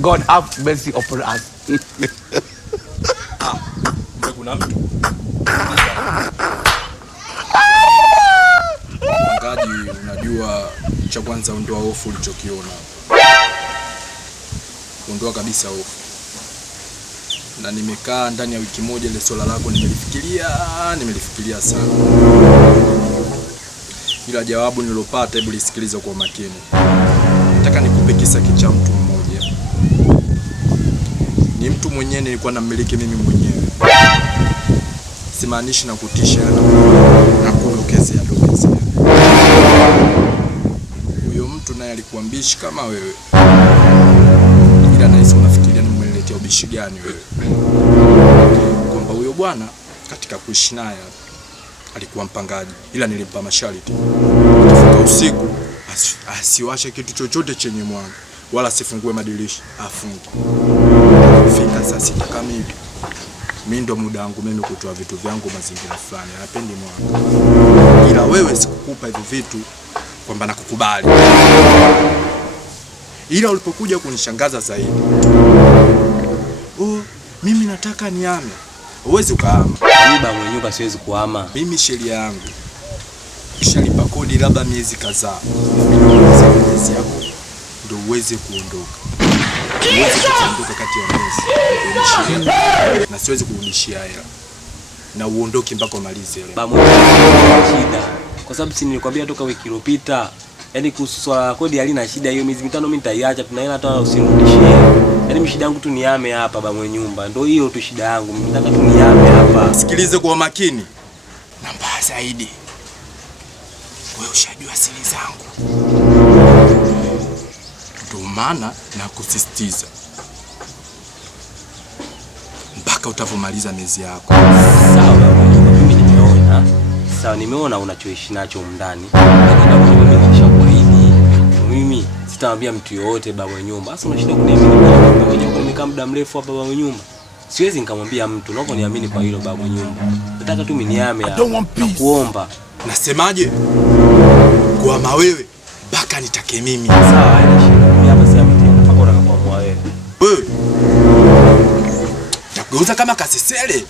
God have mercy upon us. Kuna mtu Mpangaji, unajua cha kwanza ondoa hofu ulichokiona. Ondoa kabisa hofu. Na nimekaa ndani ya wiki moja ile swala lako nimelifikiria sana. Ila jawabu nilopata, hebu lisikilize kwa makini. Nataka nikupe kisa cha mtu mmoja. Ni mtu mwenyewe nilikuwa namiliki mimi mwenyewe. Simaanishi na kutisha na kudokezea. Huyo mtu naye alikuwa mbishi kama wewe. Ila naisi unafikiria nimeletea ubishi gani wewe? Kwamba huyo bwana katika kuishi naye alikuwa mpangaji, ila nilimpa masharti. Ikifika usiku asiwashe kitu chochote chenye mwanga, wala sifungue madirisha, afunge. Fika saa 6 kamili, mimi ndo muda wangu mimi kutoa vitu vyangu mazingira fulani. Hapendi mwanga. Ila wewe sikukupa hivi vitu kwamba nakukubali. Ila ulipokuja kunishangaza zaidi, mimi nataka niame. Uwezi ukahama. Mimi mwenye nyumba siwezi kuhama. Mimi sheria yangu ushalipa kodi labda miezi kadhaa. Miezi yako ndio uweze kuondoka. Uweze kuondoka kati ya miezi. Na siwezi kurudishia hela. Na uondoke mpaka umalize ile. Shida. Kwa sababu si nilikwambia toka wiki iliyopita. Yaani kuhusu swala kodi halina shida, hiyo miezi 5 mimi nitaiacha, tunaenda hata usinirudishie. Yaani mimi shida yangu tu niame hapa mwenye nyumba. Ndio hiyo tu shida yangu. Mimi nataka tu niame hapa. Sikilize kwa makini. Na mbaya zaidi, wewe ushajua siri zangu. Ndio maana na kusisitiza mpaka utavomaliza miezi yako. Sawa mimi nimeona. Sawa, nimeona unachoishi nacho ndani. Mimi sitamwambia mtu yote baba nyumba. Sasa unashinda kuniamini mimi nimekaa muda mrefu hapa baba nyumba. Siwezi nikamwambia mtu, naomba niamini kwa hilo baba nyumba. Nataka tu miniame hapa. Nakuomba. Nasemaje? Kwa mawewe mpaka nitake mimi. Sawa, haina shida. Mimi hapa si hapa tena. Mpaka unakapoamua wewe. Wewe. Takugeuza kama kasesele.